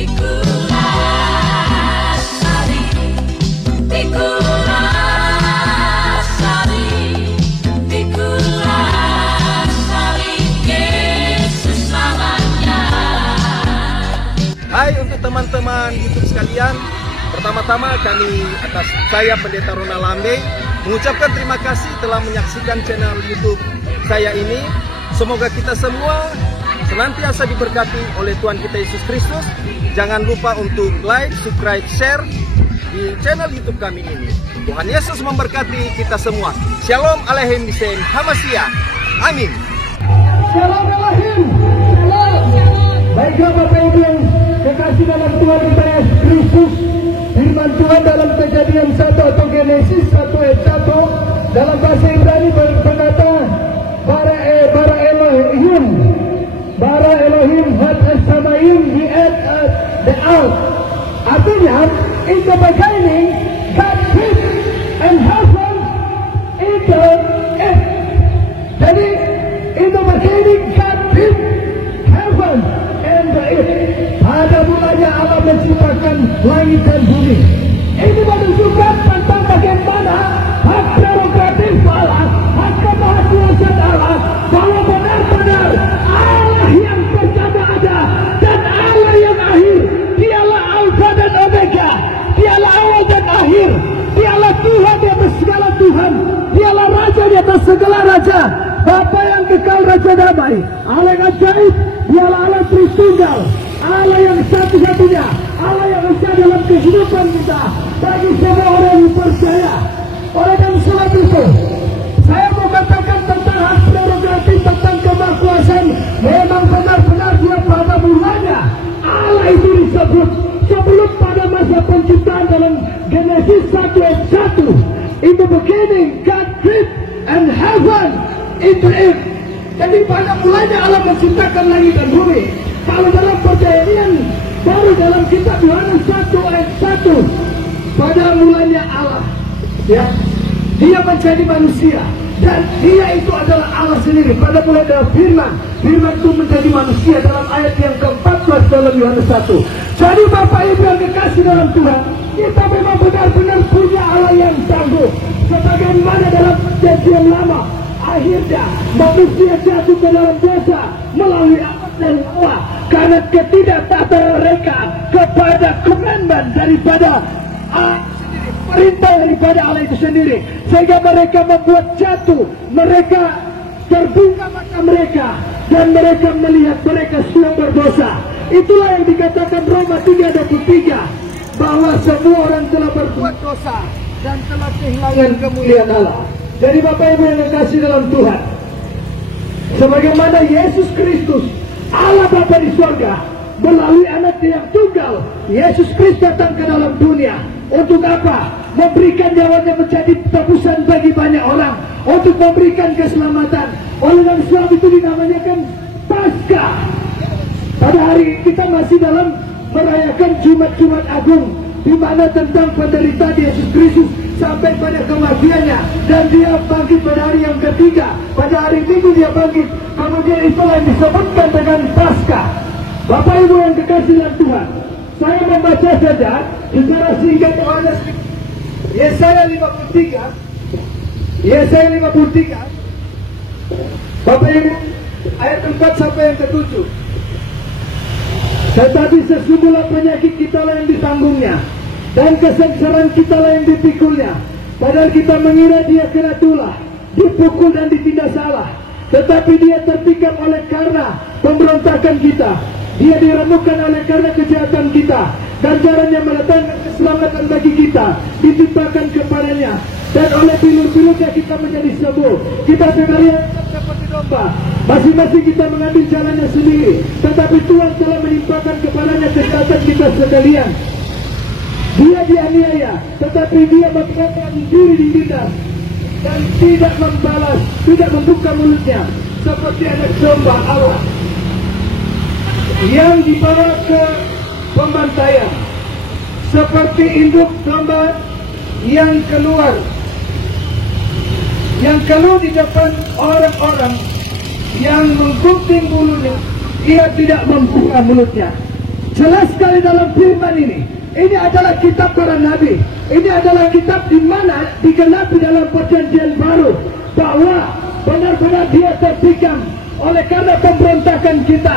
Hai untuk teman-teman YouTube sekalian, pertama-tama kami atas saya Pendeta Ronald Lambe mengucapkan terima kasih telah menyaksikan channel YouTube saya ini. Semoga kita semua senantiasa diberkati oleh Tuhan kita Yesus Kristus. Jangan lupa untuk like, subscribe, share di channel YouTube kami ini. Tuhan Yesus memberkati kita semua. Shalom Aleichem Bisem Hamashiach. Amin. Shalom Aleichem. Shalom. Baiklah Bapak Ibu yang kekasih dalam Tuhan kita Yesus Kristus, firman Tuhan dalam Kejadian 1 atau Genesis 1 ayat 1 dalam bahasa Ibrani berkata bara Elohim had as-samayim, he had the earth. Artinya, in the beginning God created and heaven in the earth. Jadi in the beginning God created heaven and the earth. Pada mulanya Allah menciptakan langit dan bumi. Ini menunjukkan tentang bagaimana hak prerogatif Allah, hak kemahakuasaan Allah, bahwa benar-benar Allah yang pertama ada dan Allah yang akhir. Dialah Alfa dan Omega, dialah awal dan akhir, dialah Tuhan di atas segala Tuhan, dialah Raja di atas segala Raja, Bapa yang kekal, Raja damai, Allah yang ajaib, dialah Allah Tritunggal, Allah yang satu-satunya, Allah yang ada dalam kehidupan kita bagi semua orang yang percaya. Oleh karena sebab itu, saya mau katakan tentang hak prerogatif, tentang kemahakuasaan. Memang benar-benar dia pada mulanya Allah itu disebut sebelum pada masa penciptaan dalam Genesis 1 ayat 1. In the beginning God created and heaven in the earth. Jadi pada mulanya Allah menciptakan langit dan bumi. Kalau dalam perjanjian baru dalam kitab Yohanes 1 ayat 1, pada mulanya Allah, ya, dia menjadi manusia dan dia itu adalah Allah sendiri. Pada mulanya adalah firman, firman itu menjadi manusia dalam ayat yang ke-14 dalam Yohanes 1. Jadi Bapak Ibu yang kekasih dalam Tuhan, kita memang benar-benar punya Allah yang tangguh. Sebagaimana dalam perjanjian lama, akhirnya manusia jatuh ke dalam dosa melalui dan Allah karena ketidaktaatan mereka kepada commandment daripada Allah sendiri, perintah daripada Allah itu sendiri, sehingga mereka membuat jatuh, mereka terbuka mata mereka dan mereka melihat mereka sudah berdosa. Itulah yang dikatakan Roma 3:23 bahwa semua orang telah berbuat dosa dan telah kehilangan kemuliaan Allah. Jadi Bapak Ibu yang dikasih dalam Tuhan, sebagaimana Yesus Kristus Allah Bapa di surga melalui anak yang tunggal Yesus Kristus datang ke dalam dunia untuk apa? Memberikan nyawanya menjadi tebusan bagi banyak orang, untuk memberikan keselamatan. Oleh karena sebab itu dinamakan Paskah. Pada hari kita masih dalam merayakan Jumat Agung, di mana tentang penderitaan Yesus Kristus sampai pada kematiannya dan dia bangkit pada hari yang ketiga. Pada hari Minggu dia bangkit. Kemudian itulah yang disebutkan dengan Paskah. Bapak Ibu yang kekasih dalam Tuhan, saya membaca saja secara singkat Yesaya 53. Bapak Ibu, ayat 4 sampai yang ke-7. Tetapi sesungguhnya penyakit kita lah yang ditanggungnya dan kesengsaraan kita lah yang dipikulnya. Padahal kita mengira dia kena tulah, dipukul dan ditindas salah. Tetapi dia tertikam oleh karena pemberontakan kita, dia diremukkan oleh karena kejahatan kita, dan caranya mendatangkan keselamatan bagi kita ditimpakan kepadanya. Dan oleh bilur-bilurnya kita menjadi sembuh. Kita sekalian seperti domba, masing-masing kita mengambil jalannya sendiri, tetapi Tuhan telah menimpakan kepadanya kejahatan kita sekalian. Dia dianiaya, tetapi dia membiarkan diri ditindas dan tidak membalas, tidak membuka mulutnya, seperti anak domba Allah yang dibawa ke pembantaian, seperti induk domba yang keluar di depan orang-orang yang menggunting bulunya, ia tidak membuka mulutnya. Jelas sekali dalam firman ini. Ini adalah kitab para nabi. Ini adalah kitab di mana digenapi dalam perjanjian baru bahwa benar-benar dia tertikam oleh karena pemberontakan kita.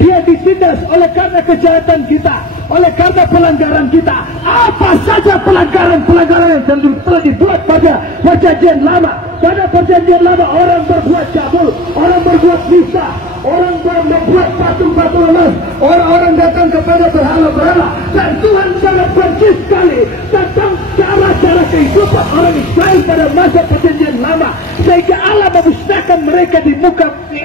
Dia ditindas oleh karena kejahatan kita, oleh karena pelanggaran kita. Apa saja pelanggaran yang telah dibuat pada perjanjian lama. Pada perjanjian lama orang berbuat cabul, orang berbuat nista, orang membuat patung-patung emas, orang-orang datang kepada berhala-berhala. Dan Tuhan sangat benci sekali tentang cara-cara kehidupan orang Israel pada masa perjanjian lama, sehingga Allah memusnahkan mereka di muka bumi.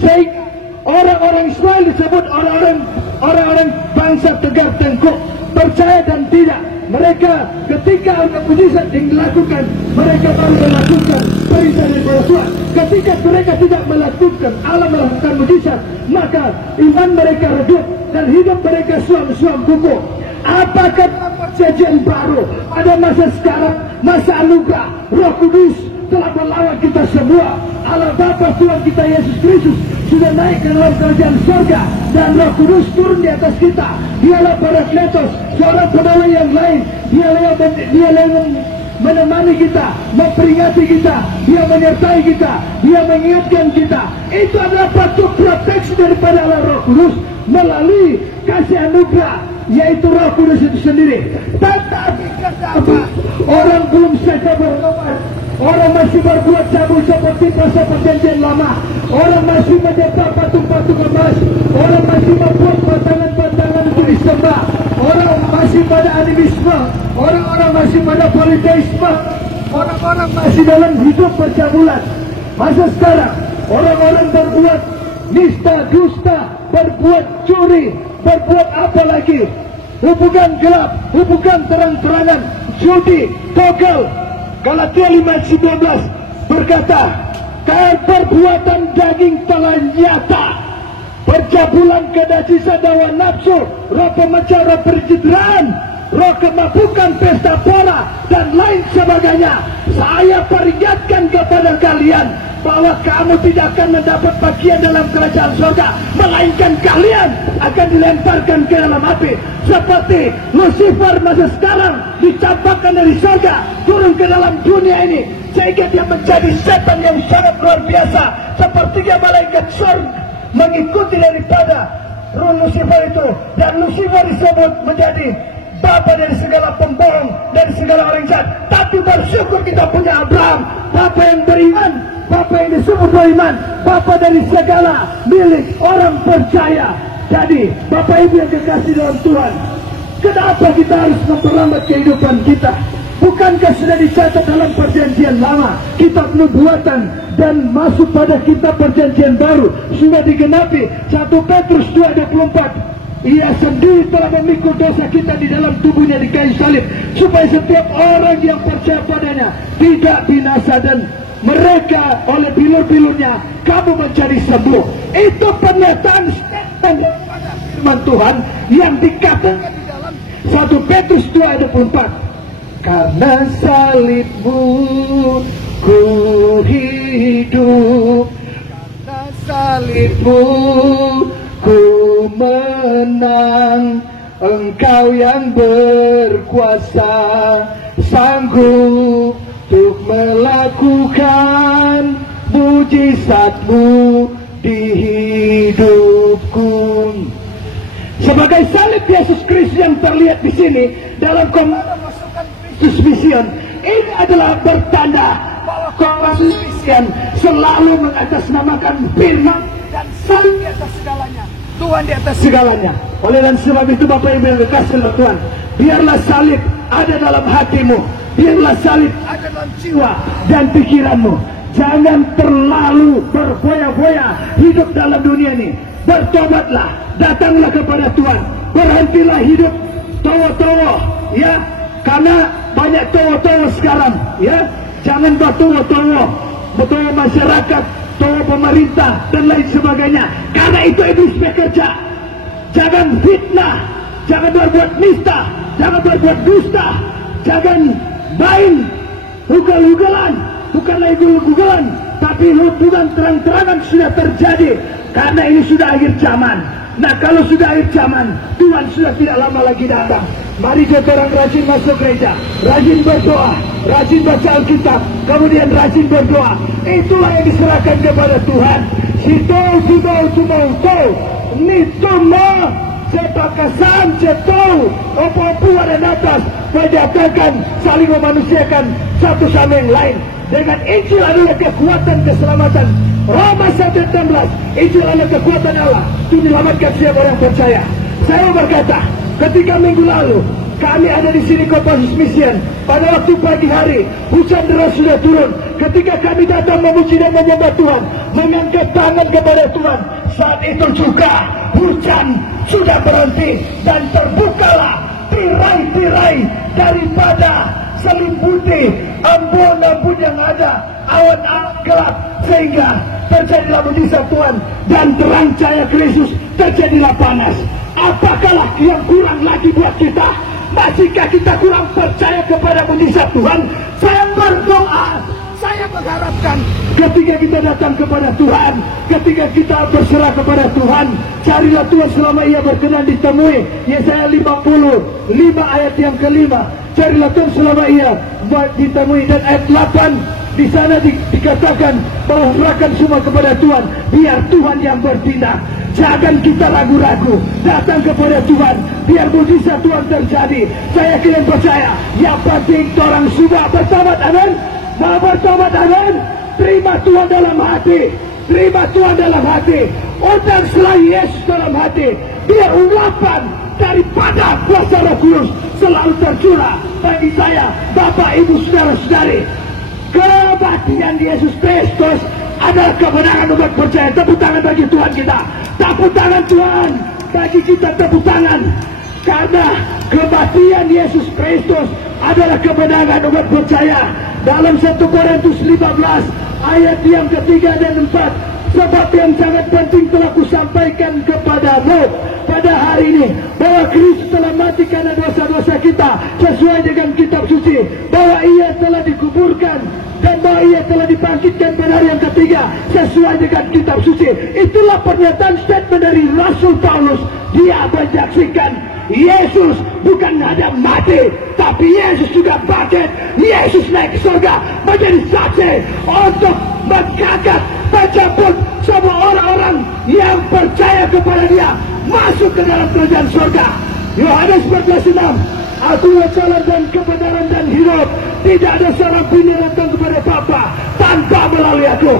Sehingga orang-orang Israel disebut orang-orang bangsa tegak tengkuk, percaya dan tidak. Mereka ketika mujizat dilakukan, mereka baru melakukan perintah dari Tuhan. Ketika mereka tidak melakukan, Allah melakukan mujizat, maka iman mereka redup dan hidup mereka suam-suam kuku. Apakah perjanjian baru pada masa sekarang, masa anugerah Roh Kudus telah melawan kita semua? Allah Bapa Tuhan kita Yesus Kristus sudah naik ke dalam kerajaan surga dan Roh Kudus turun di atas kita. Dialah Parakletos, seorang pegawai yang lain. Dialah yang menemani kita, memperingati kita, dia menyertai kita, dia mengingatkan kita. Itu adalah patut proteksi daripada Allah Roh Kudus melalui kasih anugerah, yaitu Roh Kudus itu sendiri. Tetapi kata apa? Orang belum saja bertobat, orang masih berbuat cabul seperti masa perjanjian lama, orang masih menyembah patung-patung emas, orang masih membuat pantangan-pantangan untuk disembah, orang masih pada animisme, orang-orang masih pada politeisme, orang-orang masih dalam hidup percabulan. Masa sekarang orang-orang berbuat nista, dusta, berbuat curi, berbuat apa lagi, hubungan gelap, hubungan terang-terangan, judi, togel. Galatia 5:19 berkata, perbuatan daging telah nyata, percabulan, kenajisan, hawa nafsu, roh pemecah, roh percitraan, roh kemabukan, pesta pora, dan lain sebagainya. Saya peringatkan kepada kalian bahwa kamu tidak akan mendapat bagian dalam kerajaan surga, melainkan kalian akan dilemparkan ke dalam api. Seperti Lucifer masa sekarang dicampakkan dari surga turun ke dalam dunia ini, sehingga dia menjadi setan yang sangat luar biasa. Sepertinya malaikat surga mengikuti daripada roh Lucifer itu, dan Lucifer disebut menjadi bapa dari segala pembohong, dari segala orang jahat. Tapi bersyukur kita punya Abraham, bapa yang beriman, bapa yang disebut beriman, bapa dari segala milik orang percaya. Jadi Bapak Ibu yang kekasih dalam Tuhan, kenapa kita harus memperlambat kehidupan kita? Bukankah sudah dicatat dalam perjanjian lama, kitab nubuatan, dan masuk pada kitab perjanjian baru sudah digenapi? 1 Petrus 2:24, Ia sendiri telah memikul dosa kita di dalam tubuhnya di kayu salib, supaya setiap orang yang percaya padanya tidak binasa, dan mereka oleh bilur-bilurnya kamu menjadi sembuh. Itu pernyataan statement daripada firman Tuhan yang dikatakan di dalam 1 Petrus 2:24. Karena salibmu ku hidup, karena salibmu ku menang, Engkau yang berkuasa, sanggup untuk melakukan mujizat-Mu di hidupku. Sebagai salib Yesus Kristus yang terlihat di sini dalam komando pasukan Kristus Mission, ini adalah bertanda bahwa Kristus Mission selalu mengatasnamakan firman dan salib di atas segalanya, Tuhan di atas segalanya. Oleh dan sebab itu Bapak Ibu yang dikasihi oleh Tuhan, biarlah salib ada dalam hatimu, biarlah salib ada dalam jiwa dan pikiranmu. Jangan terlalu berfoya-foya hidup dalam dunia ini. Bertobatlah, datanglah kepada Tuhan, berhentilah hidup towo-towo, ya, karena banyak towo-towo sekarang, ya. Jangan bertowo-towo, towo masyarakat, towo pemerintah dan lain sebagainya, karena itu iblis bekerja. Jangan fitnah, jangan berbuat nista, jangan berbuat dusta, jangan main ugal-ugalan, bukanlah ugal-ugalan, tapi hubungan terang-terangan sudah terjadi. Karena ini sudah akhir zaman. Nah, kalau sudah akhir zaman, Tuhan sudah tidak lama lagi datang. Mari kita orang rajin masuk gereja, rajin berdoa, rajin baca Alkitab, kemudian rajin berdoa. Itulah yang diserahkan kepada Tuhan. Sito nito mo sepakasan cetou opo ada atas menyatakan saling memanusiakan satu sama yang lain. Dengan Injil adalah kekuatan keselamatan. Roma 1:16, Injil adalah kekuatan Allah untuk menyelamatkan siapa orang percaya. Saya berkata, ketika minggu lalu kami ada di sini Kompas Mission, pada waktu pagi hari hujan deras sudah turun. Ketika kami datang memuji dan menyembah Tuhan, mengangkat tangan kepada Tuhan, saat itu juga hujan sudah berhenti dan terbukalah tirai-tirai daripada selimputi embun-embun yang ada, awan-awan gelap, sehingga terjadilah mujizat Tuhan dan terang cahaya Kristus, terjadilah panas. Apakah yang kurang lagi buat kita? Masihkah kita kurang percaya kepada mujizat Tuhan? Saya berdoa, saya mengharapkan ketika kita datang kepada Tuhan, ketika kita berserah kepada Tuhan, carilah Tuhan selama Ia berkenan ditemui. Yesaya 55 ayat yang kelima. Carilah Tuhan selama Ia ditemui. Dan ayat 8 di sana dikatakan bahwa serahkan semua kepada Tuhan, biar Tuhan yang bertindak. Jangan kita ragu-ragu, datang kepada Tuhan, biar mujizat Tuhan terjadi. Saya yakin dan percaya, yang penting orang sudah bertobat, amin. Mau bertobat, amin. Terima Tuhan dalam hati, terima Tuhan dalam hati. Undang selain Yesus dalam hati, biar ulapan daripada kuasa Roh Kudus selalu tercurah bagi saya, Bapak, Ibu, Saudara-saudari. Kematian Yesus Kristus adalah kemenangan umat percaya. Tepuk tangan bagi Tuhan kita. Tepuk tangan Tuhan bagi kita, tepuk tangan. Karena kematian Yesus Kristus adalah kemenangan umat percaya. Dalam 1 Korintus 15 ayat yang ketiga dan 4, sebab yang sangat penting telah kusampaikan kepadamu pada hari ini, bahwa Kristus telah mati karena dosa-dosa kita sesuai dengan kitab suci, bahwa Ia telah dikuburkan dan bahwa Ia telah dibangkitkan pada hari yang ketiga sesuai dengan kitab suci. Itulah pernyataan statement dari Rasul Paulus. Dia menyaksikan Yesus bukan hanya mati, tapi Yesus juga bangkit. Yesus naik ke surga menjadi saksi untuk mengangkat, menjemput semua orang-orang yang percaya kepada Dia masuk ke dalam kerajaan surga. Yohanes 14:6, Aku jalan dan kebenaran dan hidup. Tidak ada seorang pun yang datang kepada Bapa tanpa melalui aku.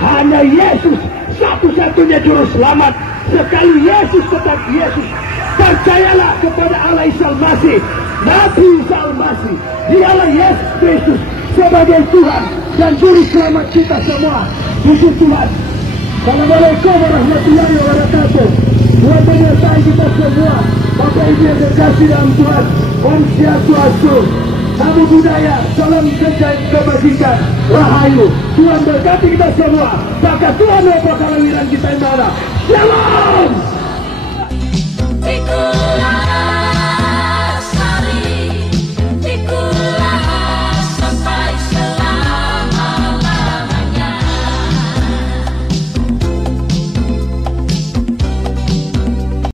Hanya Yesus satu-satunya juru selamat. Sekali Yesus tetap Yesus, percayalah kepada Allah Isa Al-Masih, Nabi Isa Al-Masih. Dialah Yesus Kristus sebagai Tuhan dan juru selamat kita semua. Puji Tuhan. Assalamualaikum warahmatullahi wabarakatuh. Tuhan menyertai kita semua. Bapak Ibu yang terkasih dalam Tuhan, Om Swastiastu, Namo Buddhaya, salam kebajikan, rahayu. Tuhan berkati kita semua. Maka Tuhan apa kalahiran kita yang mana. Shalom.